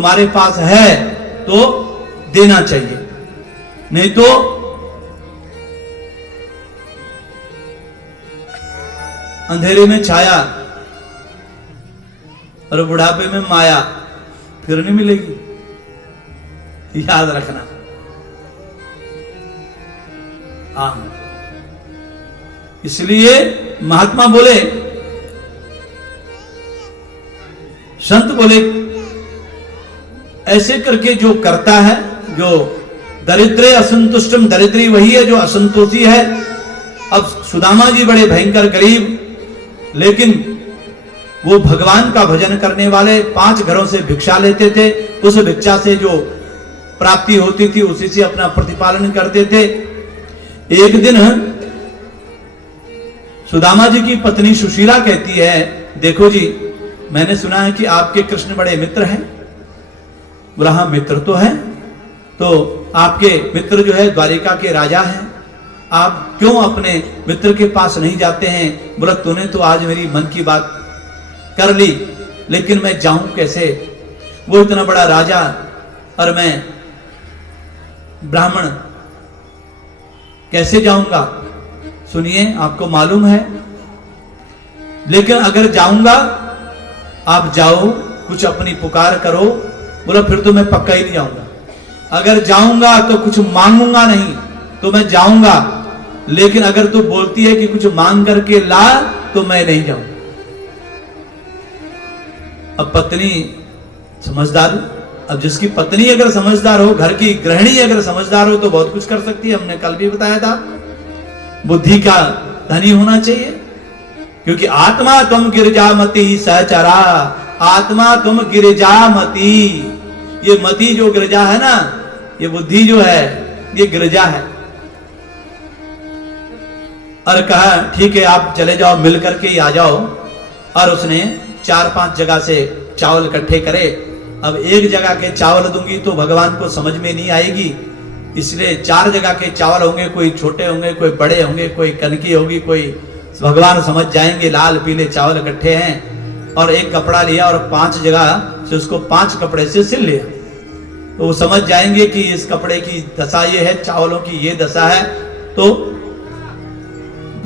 तुम्हारे पास है तो देना चाहिए, नहीं तो अंधेरे में छाया और बुढ़ापे में माया फिर नहीं मिलेगी, याद रखना। हाँ, इसलिए महात्मा बोले, संत बोले, ऐसे करके जो करता है, जो दरिद्रे असंतुष्टम, दरिद्री वही है जो असंतोषी है। अब सुदामा जी बड़े भयंकर गरीब, लेकिन वो भगवान का भजन करने वाले, 5 घरों से भिक्षा लेते थे, उस भिक्षा से जो प्राप्ति होती थी उसी से अपना प्रतिपालन करते थे। एक दिन सुदामा जी की पत्नी सुशीला कहती है, देखो जी, मैंने सुना है कि आपके कृष्ण बड़े मित्र हैं। बोला हाँ, मित्र तो है, तो आपके मित्र जो है द्वारिका के राजा हैं, आप क्यों अपने मित्र के पास नहीं जाते हैं? बोला तूने तो आज मेरी मन की बात कर ली, लेकिन मैं जाऊं कैसे? वो इतना बड़ा राजा और मैं ब्राह्मण, कैसे जाऊंगा? सुनिए, आपको मालूम है, लेकिन अगर जाऊंगा, आप जाओ, कुछ अपनी पुकार करो। बोला फिर तो मैं पक्का ही नहीं जाऊंगा। अगर जाऊंगा तो कुछ मांगूंगा नहीं, तो मैं जाऊंगा, लेकिन अगर तू बोलती है कि कुछ मांग करके ला, तो मैं नहीं जाऊंगा। अब पत्नी समझदार, अब जिसकी पत्नी अगर समझदार हो, घर की गृहिणी अगर समझदार हो, तो बहुत कुछ कर सकती है। हमने कल भी बताया था, बुद्धि का धनी होना चाहिए, क्योंकि आत्मा तुम गिरजामती सहचरा, आत्मा तुम गिरजामती, ये मति जो गिरजा है ना, ये बुद्धि जो है, ये गिरजा है। और कहा ठीक है, आप चले जाओ, मिल करके ही आ जाओ। और उसने 4-5 जगह से चावल इकट्ठे करे। अब एक जगह के चावल दूंगी तो भगवान को समझ में नहीं आएगी, इसलिए 4 जगह के चावल होंगे, कोई छोटे होंगे, कोई बड़े होंगे, कोई कनकी होगी, कोई भगवान समझ जाएंगे लाल पीले चावल इकट्ठे हैं। और एक कपड़ा लिया और 5 जगह से उसको 5 कपड़े से सिल लिया, तो वो समझ जाएंगे कि इस कपड़े की दशा ये है, चावलों की ये दशा है। तो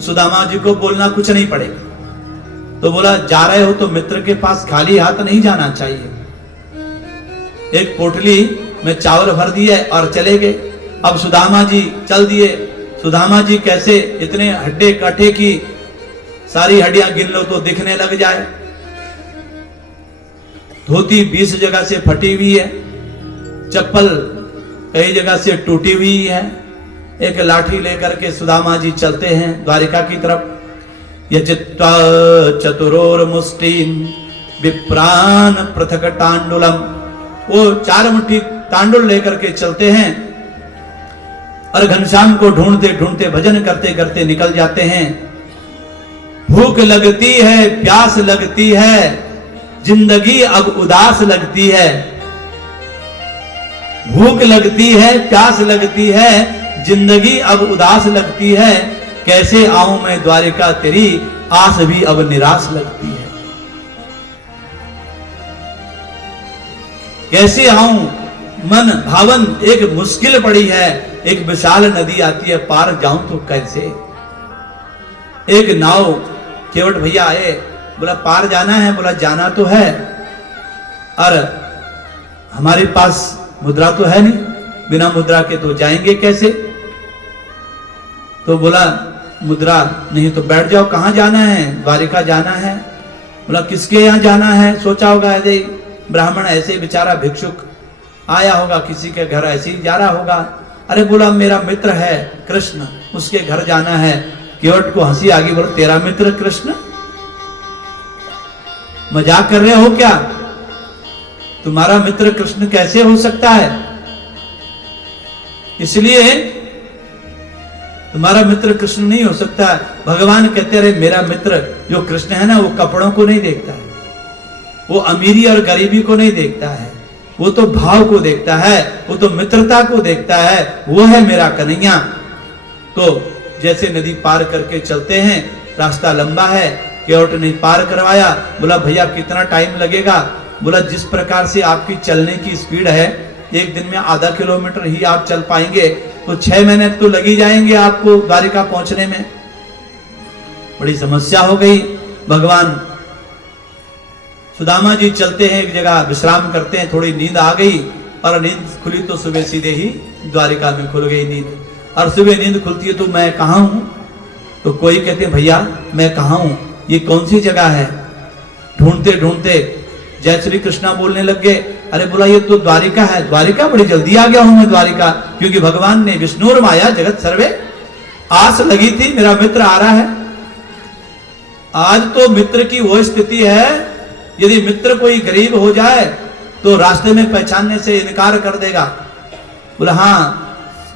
सुदामा जी को बोलना कुछ नहीं पड़ेगा। तो बोला जा रहे हो तो मित्र के पास खाली हाथ नहीं जाना चाहिए। एक पोटली में चावल भर दिए और चले गए। अब सुदामा जी चल दिए। सुदामा जी कैसे, इतने हड्डे काठे की सारी हड्डियां गिन लो तो दिखने लग जाए। धोती 20 जगह से फटी हुई है, चप्पल कई जगह से टूटी हुई है। एक लाठी लेकर के सुदामा जी चलते हैं द्वारिका की तरफ। यजित्वा चतुरोर मुष्टिन विप्रान पृथक तांडुलम, वो 4 मुट्ठी तांडुल लेकर के चलते हैं और घनश्याम को ढूंढते ढूंढते भजन करते करते निकल जाते हैं। भूख लगती है, प्यास लगती है, जिंदगी अब उदास लगती है। भूख लगती है, प्यास लगती है, जिंदगी अब उदास लगती है। कैसे आऊं मैं द्वारिका तेरी, आस भी अब निराश लगती है। कैसे आऊं, मन भावन एक मुश्किल पड़ी है। एक विशाल नदी आती है, पार जाऊं तो कैसे? एक नाव केवट भैया आए, बोला पार जाना है। बोला जाना तो है, और हमारे पास मुद्रा तो है नहीं, बिना मुद्रा के तो जाएंगे कैसे? तो बोला मुद्रा नहीं तो बैठ जाओ। कहां जाना है? द्वारिका जाना है। बोला किसके यहां जाना है? सोचा होगा ऐसे ब्राह्मण, ऐसे बेचारा भिक्षुक आया होगा, किसी के घर ऐसे ही जा रहा होगा। अरे बोला मेरा मित्र है कृष्ण, उसके घर जाना है। केवट को हंसी आ गई। बोला तेरा मित्र कृष्ण? मजाक कर रहे हो क्या? तुम्हारा मित्र कृष्ण कैसे हो सकता है? इसलिए तुम्हारा मित्र कृष्ण नहीं हो सकता। भगवान कहते रहे मेरा मित्र जो कृष्ण है ना, वो कपड़ों को नहीं देखता है, वो अमीरी और गरीबी को नहीं देखता है, वो तो भाव को देखता है, वो तो मित्रता को देखता है। वो है मेरा कन्हैया। तो जैसे नदी पार करके चलते हैं, रास्ता लंबा है, केवट ने पार करवाया। बोला भैया कितना टाइम लगेगा? बोला जिस प्रकार से आपकी चलने की स्पीड है, एक दिन में आधा किलोमीटर ही आप चल पाएंगे, तो 6 महीने तो लग ही जाएंगे आपको द्वारिका पहुंचने में। बड़ी समस्या हो गई। भगवान सुदामा जी चलते हैं, एक जगह विश्राम करते हैं, थोड़ी नींद आ गई और नींद खुली तो सुबह सीधे ही द्वारिका में खुल गई नींद। और सुबह नींद खुलती है तो मैं कहाँ हूं? तो कोई कहते हैं भैया मैं कहाँ हूं, ये कौन सी जगह है? ढूंढते ढूंढते जय श्री कृष्णा बोलने लग गए। अरे बोला ये तो द्वारिका है। द्वारिका? बड़ी जल्दी आ गया हूं मैं द्वारिका, क्योंकि भगवान ने विष्णुर माया जगत सर्वे, आस लगी थी मेरा मित्र आ रहा है। आज तो मित्र की वो स्थिति है, यदि मित्र कोई गरीब हो जाए तो रास्ते में पहचानने से इनकार कर देगा। बोला हाँ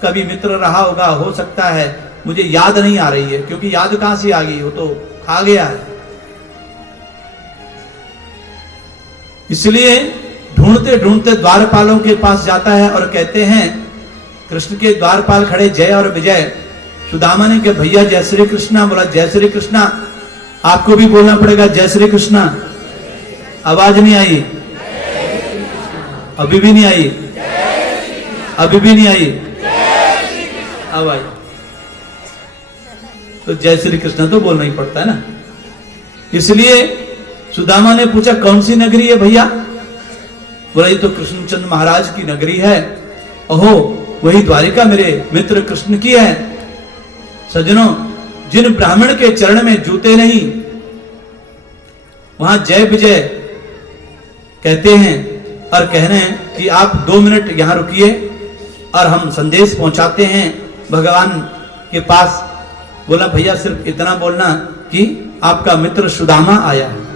कभी मित्र रहा होगा, हो सकता है, मुझे याद नहीं आ रही है। क्योंकि याद कहां से आ गई, वो तो खा गया है। इसलिए ढूंढते ढूंढते द्वारपालों के पास जाता है और कहते हैं, कृष्ण के द्वारपाल खड़े जय और विजय। सुदामा ने कहा भैया जय श्री कृष्णा। बोला जय श्री कृष्णा। आपको भी बोलना पड़ेगा जय श्री कृष्णा। आवाज नहीं आई, अभी भी नहीं आई, अभी भी नहीं आई, अब आई। तो जय श्री कृष्णा तो बोलना ही पड़ता है ना। इसलिए सुदामा ने पूछा कौन सी नगरी है भैया? बोला ये तो कृष्णचंद्र महाराज की नगरी है। ओहो वही द्वारिका मेरे मित्र कृष्ण की है। सज्जनों, जिन ब्राह्मण के चरण में जूते नहीं, वहां जय विजय कहते हैं और कह रहे हैं कि आप 2 मिनट यहां रुकिए और हम संदेश पहुंचाते हैं भगवान के पास। बोला भैया सिर्फ इतना बोलना कि आपका मित्र सुदामा आया है।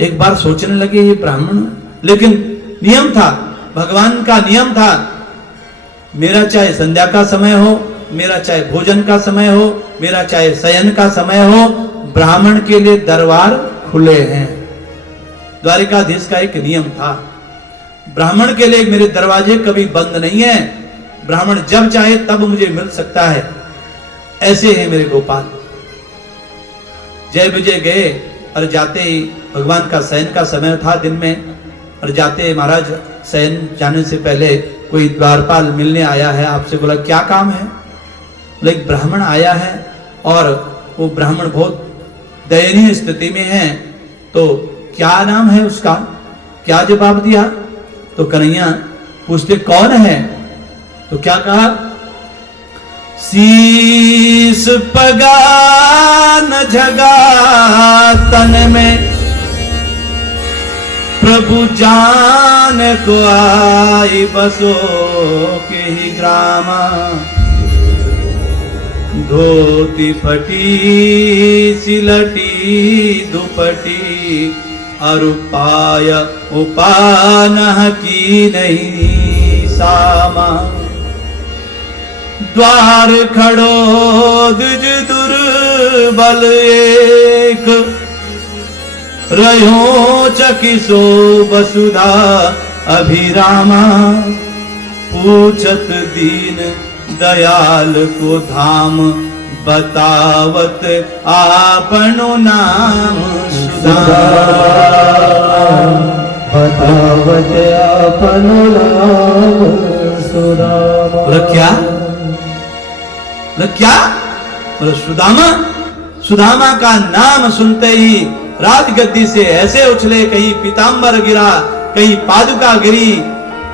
एक बार सोचने लगे ये ब्राह्मण, लेकिन नियम था, भगवान का नियम था, मेरा चाहे संध्या का समय हो, मेरा चाहे भोजन का समय हो, मेरा चाहे शयन का समय हो, ब्राह्मण के लिए दरबार खुले हैं। द्वारिकाधीश का एक नियम था, ब्राह्मण के लिए मेरे दरवाजे कभी बंद नहीं है, ब्राह्मण जब चाहे तब मुझे मिल सकता है। ऐसे हैं मेरे गोपाल। जय विजय गए और जाते ही भगवान का शयन का समय था दिन में, और जाते महाराज शयन जाने से पहले कोई द्वारपाल मिलने आया है आपसे। बोला क्या काम है? बोले एक ब्राह्मण आया है और वो ब्राह्मण बहुत दयनीय स्थिति में है, तो क्या नाम है उसका? क्या जवाब दिया? तो कन्हैया पूछते कौन है? तो क्या कहा? शीस पगान झगा तन में, प्रभु जान को आई बसो के ही ग्रामा, धोती फटी सिलटी दुपटी, अरुपाय उपान की नहीं सामा, द्वार खड़ो द्विज दुर्बल एक, रहो चकिसो वसुधा अभिरामा, पूछत दीन दयाल को धाम, बतावत आपनो नाम सुदामा, बतावत आपनो नाम सुदामा। क्या? क्या? सुदामा। सुदामा का नाम सुनते ही राजगद्दी से ऐसे उछले, कहीं पीतांबर गिरा, कहीं पादुका गिरी,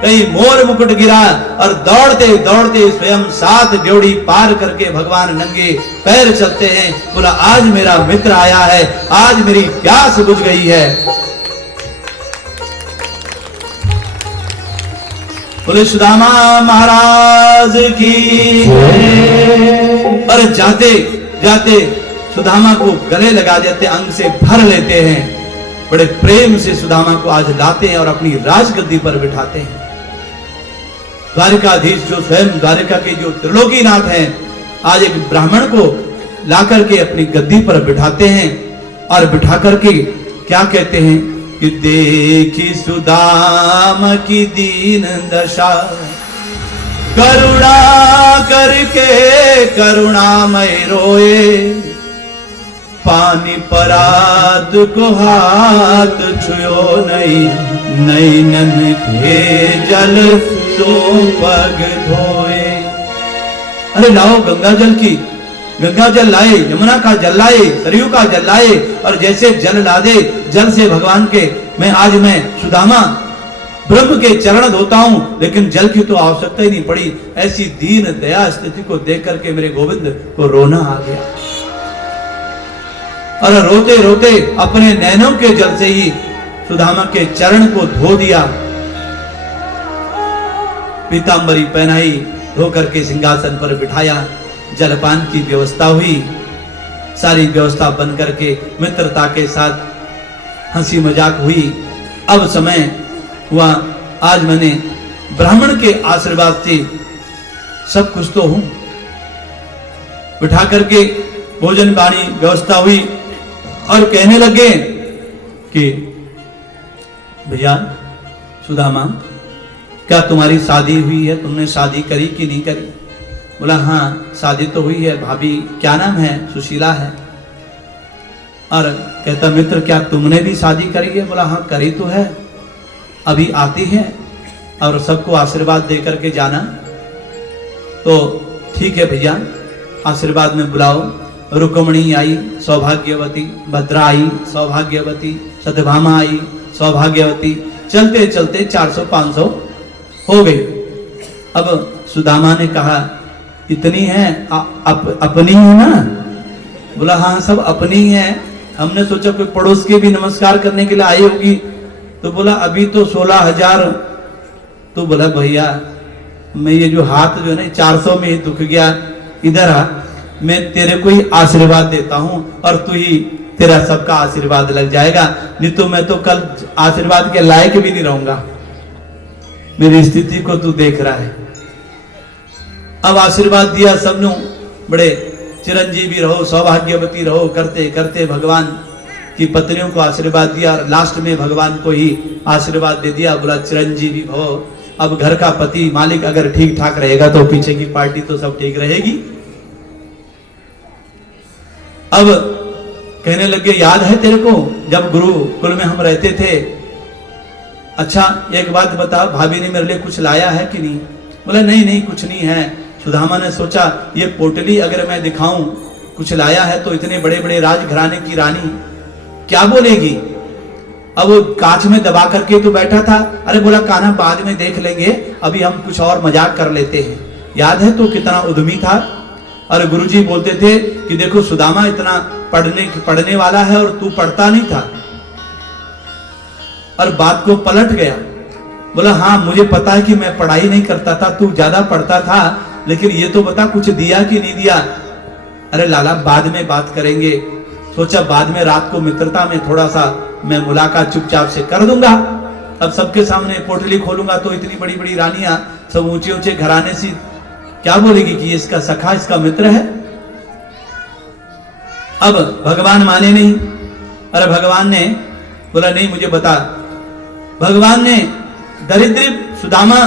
कहीं मोर मुकुट गिरा, और दौड़ते दौड़ते स्वयं 7 ड्योढ़ी पार करके भगवान नंगे पैर चलते हैं। बोला आज मेरा मित्र आया है, आज मेरी प्यास बुझ गई है। बोले सुदामा महाराज की। और जाते जाते सुदामा को गले लगा देते, अंग से भर लेते हैं, बड़े प्रेम से सुदामा को आज लाते हैं और अपनी राजगद्दी पर बिठाते हैं। द्वारिकाधीश जो स्वयं द्वारिका के जो त्रिलोकीनाथ हैं, आज एक ब्राह्मण को लाकर के अपनी गद्दी पर बिठाते हैं और बिठा करके क्या कहते हैं कि देखी सुदामा की दीन दशा, करुणा करके करुणामय रोए, पानी परात को हाथ छुयो नहीं, नैनन के जल सो पग धोए। अरे लाओ गंगा जल की, गंगा जल लाए, यमुना का जल लाए, सरयू का जल लाए, और जैसे जल ला दे, जल से भगवान के मैं सुदामा ब्रह्म के चरण धोता हूं, लेकिन जल की तो आवश्यकता ही नहीं पड़ी। ऐसी दीन दया स्थिति को देख करके मेरे गोविंद को रोना आ गया, और रोते रोते अपने नैनों के जल से ही सुदामा के चरण को धो दिया, पीतांबरी पहनाई, धो करके सिंहासन पर बिठाया, जलपान की व्यवस्था हुई, सारी व्यवस्था बन करके मित्रता के साथ हंसी मजाक हुई। अब समय हुआ, आज मैंने ब्राह्मण के आशीर्वाद से सब कुछ तो हूं, बिठा करके भोजन पानी व्यवस्था हुई, और कहने लगे कि भैया सुदामा, क्या तुम्हारी शादी हुई है? तुमने शादी करी कि नहीं करी? बोला हाँ शादी तो हुई है, भाभी क्या नाम है? सुशीला है। और कहता मित्र क्या तुमने भी शादी करी है? बोला हाँ करी तो है, अभी आती है और सबको आशीर्वाद दे करके जाना। तो ठीक है भैया, आशीर्वाद में बुलाओ। रुक्मणी आई सौभाग्यवती, भद्रा आई सौभाग्यवती, सत्यभामा आई सौभाग्यवती, चलते चलते 400-500 हो गई। अब सुदामा ने कहा इतनी है अपनी है ना? बोला हाँ सब अपनी ही है, हमने सोचा कोई पड़ोस के भी नमस्कार करने के लिए आई होगी। तो बोला अभी तो 16,000। तो बोला भैया मैं ये जो हाथ जो है ना 400 में ही दुख गया, इधर आ, मैं तेरे को ही आशीर्वाद देता हूं, और तू ही तेरा सबका आशीर्वाद लग जाएगा, नहीं तो मैं तो कल आशीर्वाद के लायक भी नहीं रहूंगा। मेरी स्थिति को तू देख रहा है। अब आशीर्वाद दिया सबने, बड़े चिरंजीवी रहो, सौभाग्यवती रहो करते करते भगवान की पत्नियों को आशीर्वाद दिया, और लास्ट में भगवान को ही आशीर्वाद दे दिया। बोला चिरंजीवी भव। अब घर का पति मालिक अगर ठीक ठाक रहेगा तो पीछे की पार्टी तो सब ठीक रहेगी। अब कहने लगे याद है तेरे को जब गुरुकुल में हम रहते थे? अच्छा एक बात बता, भाभी ने मेरे लिए कुछ लाया है कि नहीं? बोला नहीं नहीं कुछ नहीं है। सुदामा ने सोचा ये पोटली अगर मैं दिखाऊं कुछ लाया है तो इतने बड़े बड़े राजघराने की रानी क्या बोलेगी। अब वो कांच में दबा करके तो बैठा था। अरे बोला कान्हा बाद में देख लेंगे, अभी हम कुछ और मजाक कर लेते हैं। याद है तो कितना उद्यमी था। और गुरुजी बोलते थे कि देखो सुदामा इतना पढ़ने वाला है और तू पढ़ता नहीं था। और बात को पलट गया, बोला हाँ मुझे पता है कि मैं पढ़ाई नहीं करता था, तू ज्यादा पढ़ता था, लेकिन ये तो बता कुछ दिया कि नहीं दिया। अरे लाला बाद में बात करेंगे। सोचा बाद में रात को मित्रता में थोड़ा सा मैं मुलाकात चुपचाप से कर दूंगा। अब सबके सामने पोटली खोलूंगा तो इतनी बड़ी बड़ी रानियां सब ऊंचे ऊंचे घराने से क्या बोलेगी कि इसका सखा इसका मित्र है। अब भगवान माने नहीं। अरे भगवान ने बोला नहीं मुझे बता। भगवान ने दरिद्र सुदामा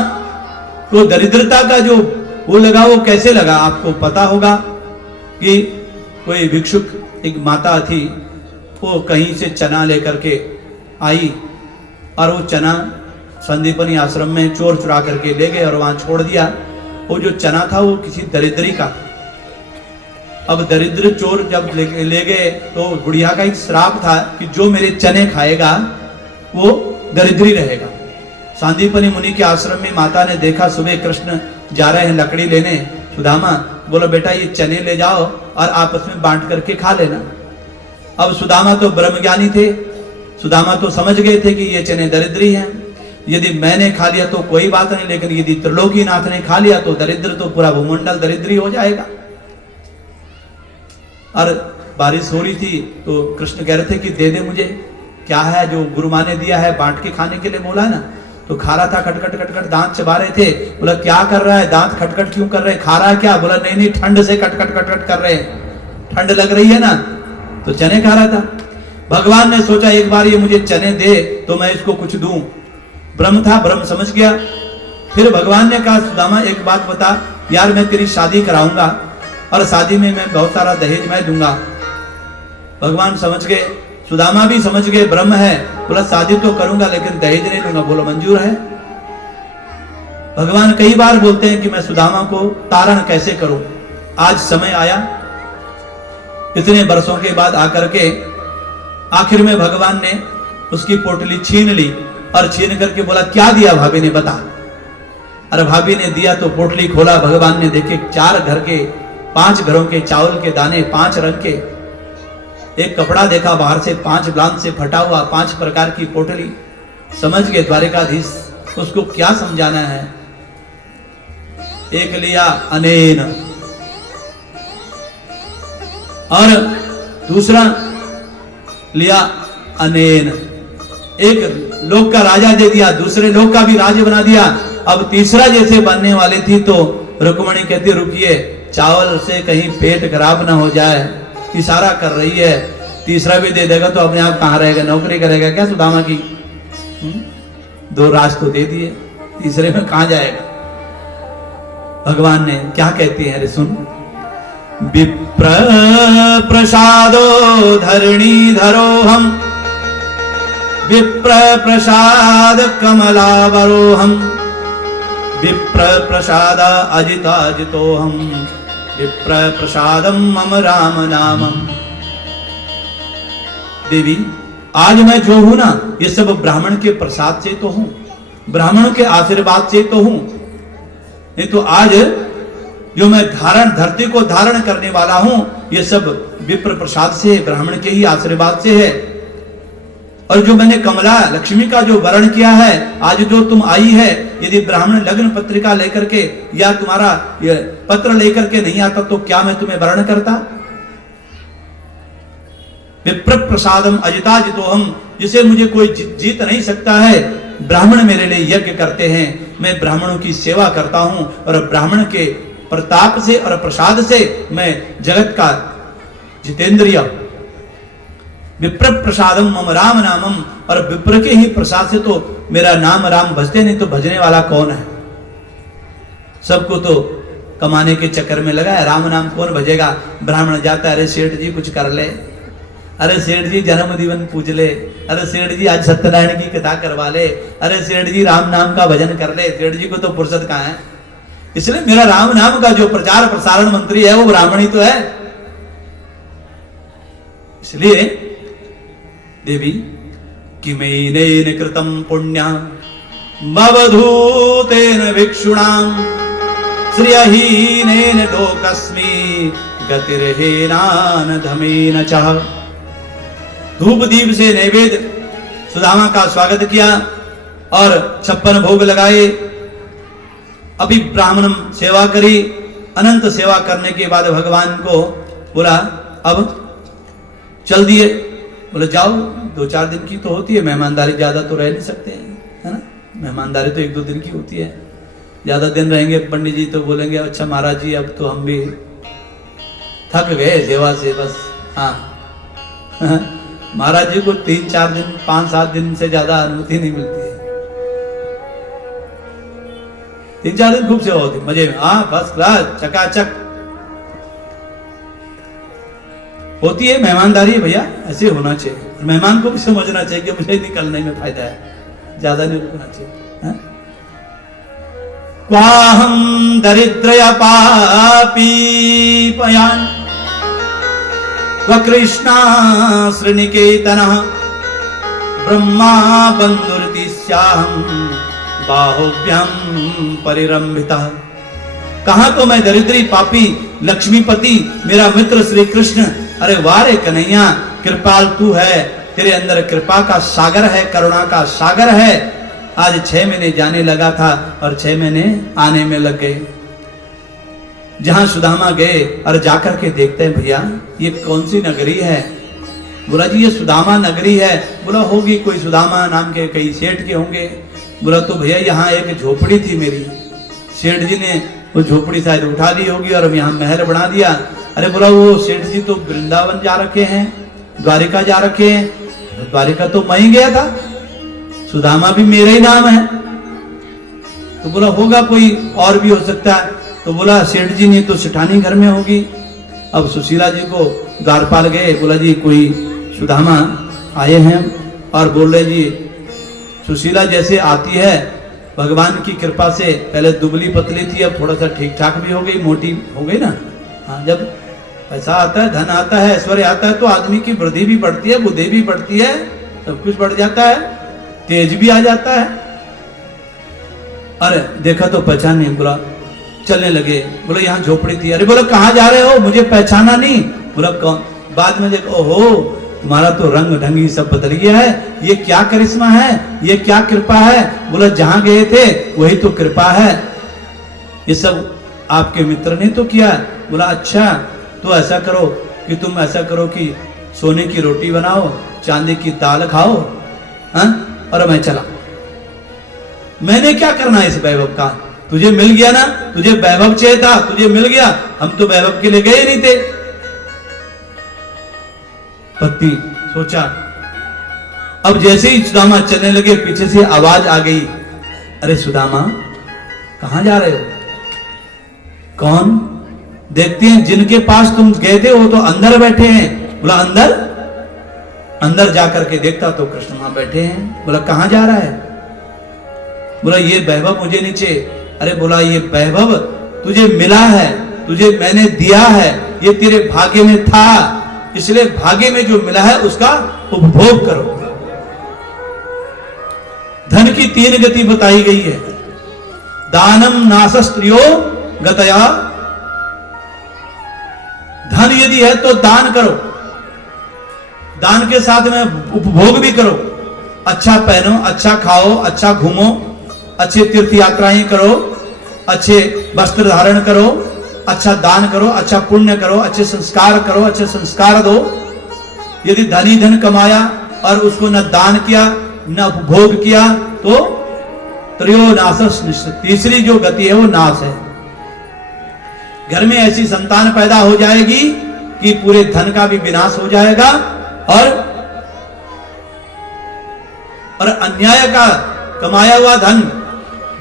को दरिद्रता का जो वो लगा वो कैसे लगा आपको पता होगा कि कोई भिक्षुक एक माता थी, वो कहीं से चना लेकर के आई और वो चना संदीपनी आश्रम में चोर चुरा करके ले गए और वहां छोड़ दिया। वो जो चना था वो किसी दरिद्री का। अब दरिद्र चोर जब ले गए तो बुढ़िया का एक श्राप था कि जो मेरे चने खाएगा वो दरिद्री रहेगा। सांदीपनी मुनि के आश्रम में माता ने देखा सुबह कृष्ण जा रहे हैं लकड़ी लेने, सुदामा बोला बेटा ये चने ले जाओ और आपस में बांट करके खा लेना। अब सुदामा तो ब्रह्मज्ञानी थे, सुदामा तो समझ गए थे कि ये चने दरिद्री हैं। यदि मैंने खा लिया तो कोई बात नहीं, लेकिन यदि त्रिलोकीनाथ ने खा लिया तो दरिद्र तो पूरा भूमंडल दरिद्री हो जाएगा। और बारिश हो रही थी तो कृष्ण कह रहे थे कि दे दे मुझे, क्या है जो गुरु माँ ने दिया है बांट के खाने के लिए बोला है ना। तो खा रहा था, खटखट खटखट दांत चबा रहे थे। बोला क्या कर रहा है, दांत खटखट क्यों कर रहे, खा रहा है क्या? बोला नहीं नहीं ठंड से खटखट खटखट कर रहे हैं, ठंड लग रही है ना। तो चने खा रहा था। भगवान ने सोचा एक बार ये मुझे चने दे तो मैं इसको कुछ दूं। ब्रह्म था, ब्रह्म समझ गया। फिर भगवान ने कहा सुदामा एक बात बता यार, मैं तेरी शादी कराऊंगा और शादी में मैं बहुत सारा दहेज मैं दूंगा। भगवान समझ गए, सुदामा भी समझ गए ब्रह्म है। बोला शादी तो करूंगा लेकिन दहेज नहीं लूंगा। बोलो मंजूर है। भगवान कई बार बोलते हैं कि मैं सुदामा को तारण कैसे करूं। आज समय आया, इतने वर्षों के बाद आकर के आखिर में भगवान ने उसकी पोटली छीन ली और छीन करके बोला क्या दिया भाभी ने बता। अरे भाभी ने दिया तो पोटली खोला, भगवान ने देखे 5 घरों के चावल के दाने, 5 रंग के। एक कपड़ा देखा बाहर से 5 ब्लान से फटा हुआ, 5 प्रकार की पोटली। समझ गए द्वारिकाधीश उसको क्या समझाना है। एक लिया अनेन और दूसरा लिया अनेन। एक लोक का राजा दे दिया, दूसरे लोक का भी राजा बना दिया। अब तीसरा जैसे बनने वाली थी तो रुक्मणी कहती रुकिए, चावल से कहीं पेट खराब ना हो जाए, इशारा कर रही है। तीसरा भी दे देगा तो अपने आप कहां रहेगा, नौकरी करेगा क्या सुदामा की। 2 राज तो दे दिए, तीसरे में कहां जाएगा। भगवान ने क्या कहती है, अरे सुन। विप्र प्रसादो धरणी धरो हम, विप्र प्रसाद कमलावरो हम, विप्र प्रसाद अजिताजितो हम, विप्र प्रसादम मम राम नामम। देवी आज मैं जो हूं ना, ये सब ब्राह्मण के प्रसाद से तो हूं, ब्राह्मणों के आशीर्वाद से तो हूं। नहीं तो आज जो मैं धरती को धारण करने वाला हूं, ये सब विप्र प्रसाद से, ब्राह्मण के ही आशीर्वाद से है। और जो मैंने कमला लक्ष्मी का जो वर्ण किया है, आज जो तुम आई है, यदि ब्राह्मण लग्न पत्रिका लेकर के या तुम्हारा पत्र लेकर के नहीं आता तो क्या मैं तुम्हें वर्ण करता। विप्र प्रसादम अजिताजितो हम, जिसे मुझे कोई जीत नहीं सकता है। ब्राह्मण मेरे लिए यज्ञ करते हैं, मैं ब्राह्मणों की सेवा करता हूं और ब्राह्मण के प्रताप से और प्रसाद से मैं जगत का जितेंद्रिय। विप्र प्रसादम मम राम नामम, और विप्र के ही प्रसाद से तो मेरा नाम राम भजते, नहीं तो भजने वाला कौन है। सबको तो कमाने के चक्कर में लगा है, राम नाम कौन भजेगा। ब्राह्मण जाता है, अरे सेठ जी कुछ कर ले, अरे सेठ जी जन्म दिवन पूज ले, अरे सेठ जी आज सत्यनारायण की कथा करवा ले, अरे सेठ जी राम नाम का भजन कर ले। सेठ जी को तो फुर्सत कहां है। इसलिए मेरा राम नाम का जो प्रचार प्रसारण मंत्री है वो ब्राह्मण ही तो है। इसलिए देवी किमेनेन कृतं पुण्यं मवधूतेन भिक्षुणां श्रियहीनेन लोकस्मि गतिर्हीनान धमेन च। धूप दीप से नैवेद्य सुदामा का स्वागत किया और 56 भोग लगाए। अभी ब्राह्मण सेवा करी। अनंत सेवा करने के बाद भगवान को बोला अब चल दिए। बोले जाओ, 2-4 दिन की तो होती है मेहमानदारी, ज्यादा तो रह नहीं सकते हैं, है ना। मेहमानदारी तो 1-2 दिन की होती है, ज्यादा दिन रहेंगे पंडित जी तो बोलेंगे अच्छा महाराज जी अब तो हम भी थक गए सेवा से, बस। हाँ महाराज जी को 3-4 दिन 5-7 दिन से ज्यादा अनुमति नहीं मिलती है। 3-4 दिन खूब सेवा होती है, मजे में, हाँ फर्स्ट क्लास चकाचक होती है। मेहमानदारी भैया ऐसे होना चाहिए। मेहमान को भी समझना चाहिए कि मुझे निकलने में फायदा है, ज्यादा नहीं रुकना चाहिए। क्वाहम दरिद्रय पापी पयान कृष्णा श्रीनिकेतनः ब्रह्मा बंधुरति स्याहं बाहुभ्याम परिरंभितः। कहा तो मैं दरिद्री पापी लक्ष्मीपति मेरा मित्र श्री कृष्ण। अरे वाह रे कन्हैया, कृपाल तू है, तेरे अंदर कृपा का सागर है, करुणा का सागर है। आज 6 महीने जाने लगा था और 6 महीने आने में लग गए। जहां सुदामा गए और जाकर के देखते हैं भैया ये कौन सी नगरी है। बोला जी ये सुदामा नगरी है। बोला होगी कोई सुदामा नाम के कई सेठ के होंगे। बोला तो भैया यहाँ एक झोपड़ी थी मेरी, सेठ जी ने वो झोपड़ी शायद उठा ली होगी और यहाँ महल बना दिया। अरे बोला वो सेठ जी तो वृंदावन जा रखे हैं, द्वारिका जा रखे हैं। द्वारिका तो मैं ही गया था, सुदामा भी मेरा ही नाम है। तो बोला होगा कोई और भी हो सकता है। तो बोला सेठ जी ने तो सेठानी घर में होगी। अब सुशीला जी को द्वारपाल गए, बोला जी कोई सुदामा आए हैं और बोल रहे जी सुशीला जैसे आती है भगवान की कृपा से, पहले दुबली पतली थी अब थोड़ा सा ठीक ठाक भी हो गई, मोटी हो गई ना। हाँ, जब पैसा आता है, धन आता है, ऐश्वर्य आता है तो आदमी की वृद्धि भी बढ़ती है, बुद्धि भी बढ़ती है, सब कुछ बढ़ जाता है, तेज भी आ जाता है। अरे देखा तो पहचान नहीं, बोला चलने लगे, बोला यहाँ झोपड़ी थी। अरे बोला कहाँ जा रहे हो, मुझे पहचाना नहीं। बोला कौन? बाद में देखो, ओहो तुम्हारा तो रंग ढंगी सब बदल गया है, ये क्या करिश्मा है, ये क्या कृपा है। बोला जहां गए थे वही तो कृपा है, ये सब आपके मित्र ने तो किया। बोला अच्छा, तो ऐसा करो कि तुम ऐसा करो कि सोने की रोटी बनाओ, चांदी की दाल खाओ, हाँ? और मैं चला। मैंने क्या करना है इस वैभव का, तुझे मिल गया ना, तुझे वैभव चाहिए था, तुझे मिल गया, हम तो वैभव के लिए गए नहीं थे। पत्नी सोचा, अब जैसे ही सुदामा चलने लगे पीछे से आवाज आ गई, अरे सुदामा कहां जा रहे हो? कौन? देखते हैं जिनके पास तुम गए थे वो तो अंदर बैठे हैं। बोला अंदर? अंदर जाकर के देखता तो कृष्ण वहां बैठे हैं। बोला कहां जा रहा है? बोला ये वैभव मुझे नीचे। अरे बोला ये वैभव तुझे मिला है, तुझे मैंने दिया है, ये तेरे भाग्य में था, इसलिए भाग्य में जो मिला है उसका उपभोग करो। धन की 3 गति बताई गई है। दानम नासस्त्रियो गतया, धन यदि है तो दान करो, दान के साथ में उपभोग भी करो। अच्छा पहनो, अच्छा खाओ, अच्छा घूमो, अच्छे तीर्थ यात्राएं करो, अच्छे वस्त्र धारण करो, अच्छा दान करो, अच्छा पुण्य करो, अच्छे संस्कार करो, अच्छे संस्कार दो। यदि धनी धन कमाया और उसको न दान किया न उपभोग किया तो त्रयो नासस् निश्चित, तीसरी जो गति है वो नाश है। घर में ऐसी संतान पैदा हो जाएगी कि पूरे धन का भी विनाश हो जाएगा और अन्याय का कमाया हुआ धन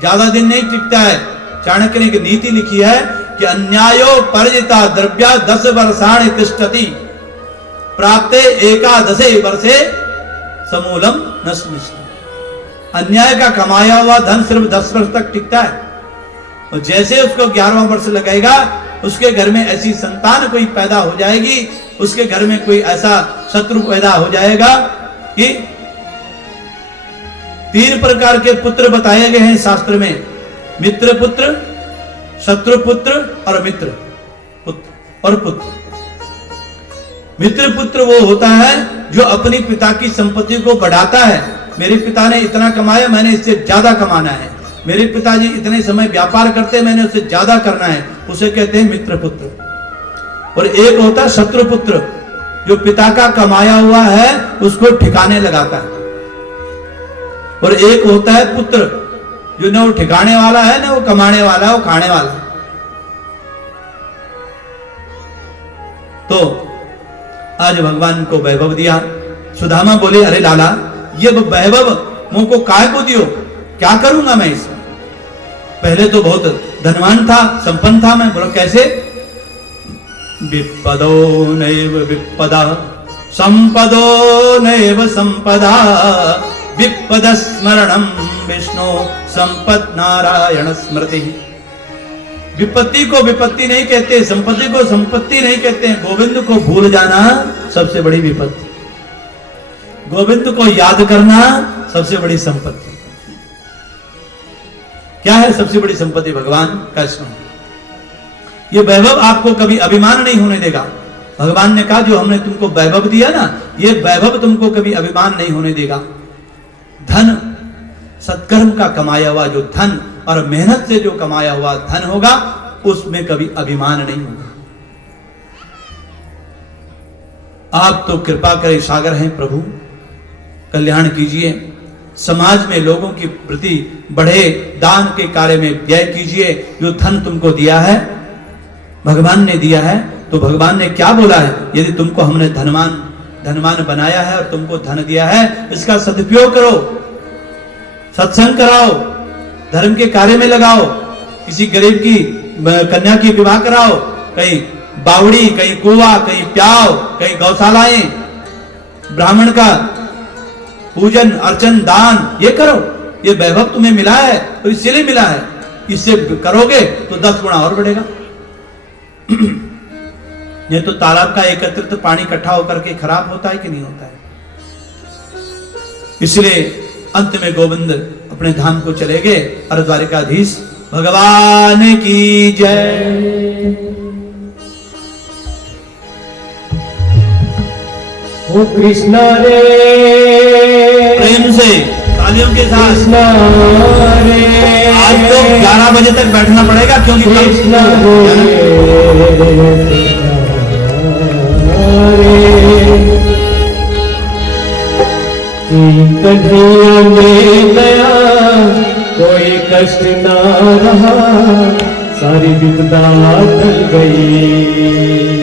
ज्यादा दिन नहीं टिकता है। चाणक्य ने एक नीति लिखी है कि अन्यायो पर्जिता द्रव्या 10 वर्षाणि तिष्ठति, प्राप्ते एकादशे वर्षे समूलम नष्ट। अन्याय का कमाया हुआ धन सिर्फ 10 वर्ष तक टिकता है, और जैसे उसको 11वां वर्ष लगेगा उसके घर में ऐसी संतान कोई पैदा हो जाएगी, उसके घर में कोई ऐसा शत्रु पैदा हो जाएगा कि 3 प्रकार के पुत्र बताए गए हैं शास्त्र में, मित्र पुत्र, शत्रु पुत्र और मित्र पुत्र और पुत्र। मित्र पुत्र वो होता है जो अपनी पिता की संपत्ति को बढ़ाता है। मेरे पिता ने इतना कमाया, मैंने इससे ज्यादा कमाना है। मेरे पिताजी इतने समय व्यापार करते, मैंने उससे ज्यादा करना है, उसे कहते हैं मित्र पुत्र। और एक होता है शत्रु पुत्र, जो पिता का कमाया हुआ है उसको ठिकाने लगाता है। और एक होता है पुत्र, जो न वो ठिकाने वाला है ना वो कमाने वाला है, वो खाने वाला है। तो आज भगवान को वैभव दिया। सुदामा बोले अरे लाला ये वैभव मुझको काय को दियो, क्या करूंगा मैं इसमें? पहले तो बहुत धनवान था, संपन्न था मैं। बोला कैसे? विपदो नैव विपदा संपदो नैव संपदा, विपद स्मरणम विष्णु संपद नारायण स्मृति। विपत्ति को विपत्ति नहीं कहते, संपत्ति को संपत्ति नहीं कहते हैं। गोविंद को भूल जाना सबसे बड़ी विपत्ति, गोविंद को याद करना सबसे बड़ी संपत्ति। क्या है सबसे बड़ी संपत्ति? भगवान का स्मरण। ये वैभव आपको कभी अभिमान नहीं होने देगा। भगवान ने कहा जो हमने तुमको वैभव दिया ना, ये वैभव तुमको कभी अभिमान नहीं होने देगा। धन सत्कर्म का कमाया हुआ जो धन और मेहनत से जो कमाया हुआ धन होगा उसमें कभी अभिमान नहीं होगा। आप तो कृपा करे सागर हैं प्रभु, कल्याण कीजिए, समाज में लोगों की प्रति बढ़े, दान के कार्य में व्यय कीजिए। जो धन तुमको दिया है भगवान ने दिया है, तो भगवान ने क्या बोला है? यदि तुमको हमने धनवान बनाया है और तुमको धन दिया है, इसका सदुपयोग करो, सत्संग कराओ, धर्म के कार्य में लगाओ, किसी गरीब की कन्या की विवाह कराओ, कहीं बावड़ी, कहीं कुआं, कहीं प्याव, कहीं गौशालाएं, ब्राह्मण का पूजन अर्चन दान ये करो, ये वैभव तुम्हें मिला है तो इसीलिए मिला है, इससे करोगे तो 10 गुना और बढ़ेगा। ये तो तालाब का एकत्रित पानी इकट्ठा होकर के खराब होता है कि नहीं होता है। इसलिए अंत में गोविंद अपने धाम को चले गए और द्वारिकाधीश भगवान की जय। ओ कृष्णा रे, प्रेम से तालियों के साथ कृष्णा रे। आज तो 11 बजे तक बैठना पड़ेगा क्योंकि कृष्णा कन्हैया में गया कोई कष्ट ना रहा, सारी विपदा टल गई।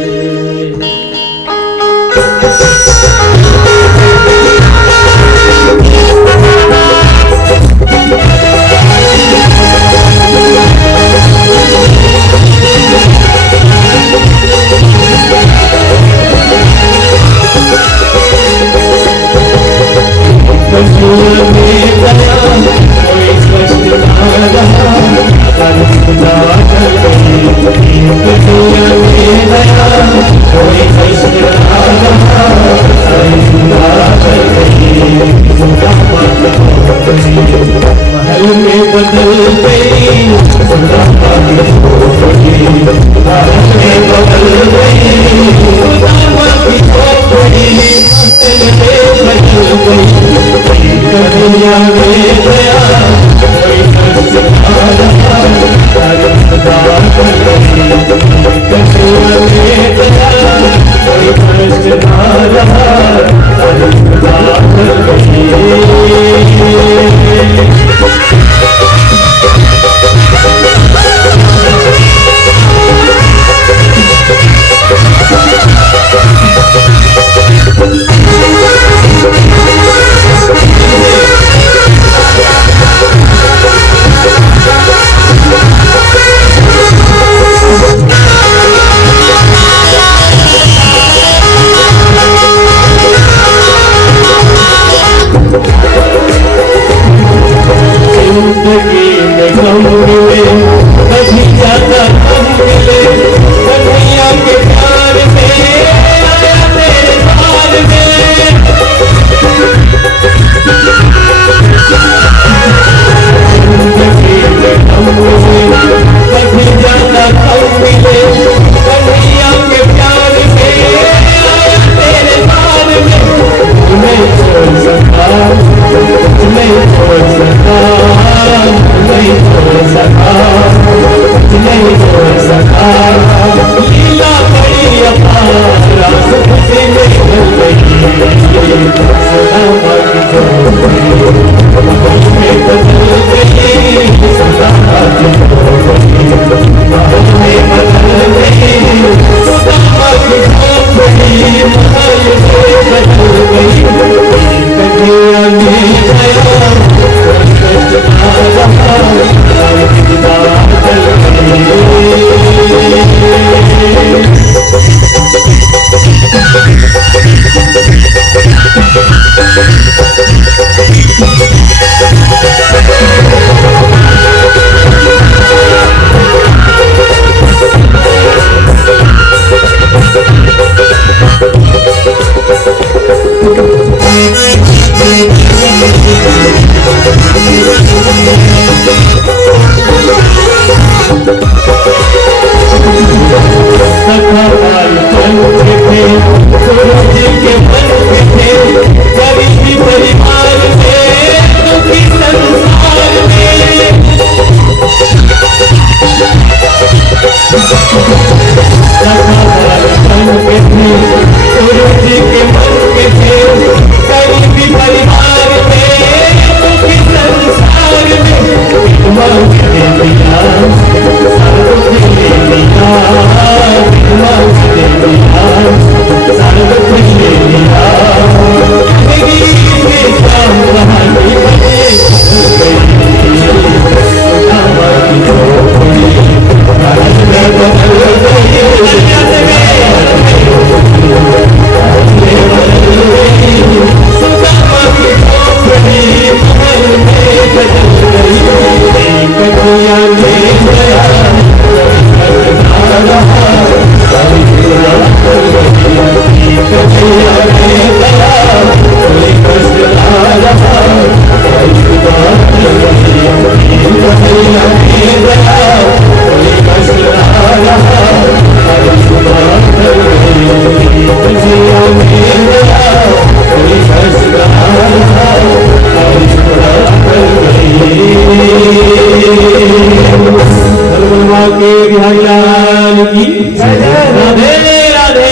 धर्मवा के बिहारी लाल की राधे राधे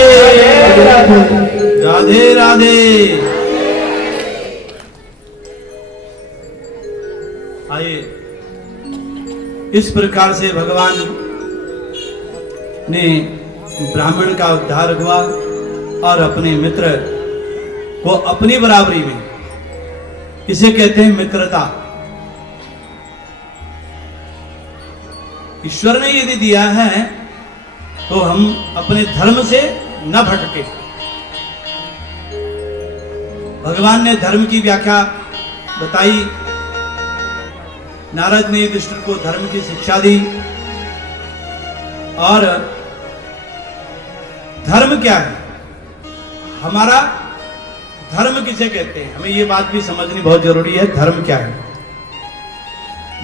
राधे राधे। आइए, इस प्रकार से भगवान ने ब्राह्मण का उद्धार हुआ और अपने मित्र को अपनी बराबरी में, इसे कहते हैं मित्रता। ईश्वर ने यदि दिया है तो हम अपने धर्म से न भटके। भगवान ने धर्म की व्याख्या बताई, नारद ने युधिष्ठिर को धर्म की शिक्षा दी। और धर्म क्या है, हमारा धर्म किसे कहते हैं, हमें ये बात भी समझनी बहुत जरूरी है। धर्म क्या है,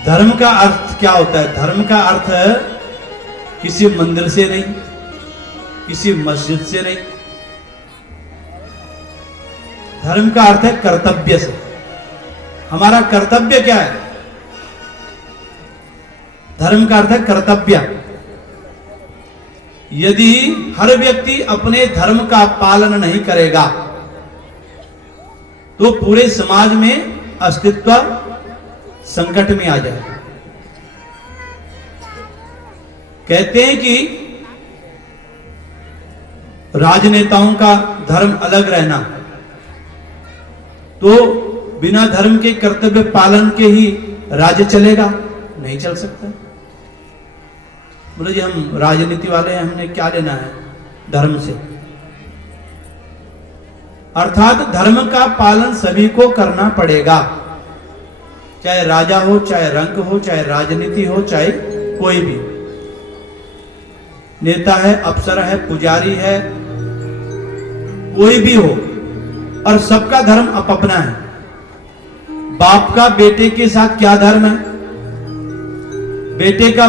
धर्म का अर्थ क्या होता है? धर्म का अर्थ किसी मंदिर से नहीं, किसी मस्जिद से नहीं। धर्म का अर्थ है कर्तव्य से। हमारा कर्तव्य क्या है? धर्म का अर्थ है कर्तव्य। यदि हर व्यक्ति अपने धर्म का पालन नहीं करेगा तो पूरे समाज में अस्तित्व संकट में आ जाए। कहते हैं कि राजनेताओं का धर्म अलग रहना, तो बिना धर्म के कर्तव्य पालन के ही राज्य चलेगा? नहीं चल सकता। बोले जी हम राजनीति वाले हैं, हमने क्या लेना है धर्म से? अर्थात धर्म का पालन सभी को करना पड़ेगा, चाहे राजा हो, चाहे रंक हो, चाहे राजनीति हो, चाहे कोई भी नेता है, अफसर है, पुजारी है, कोई भी हो, और सबका धर्म अपना है। बाप का बेटे के साथ क्या धर्म है? बेटे का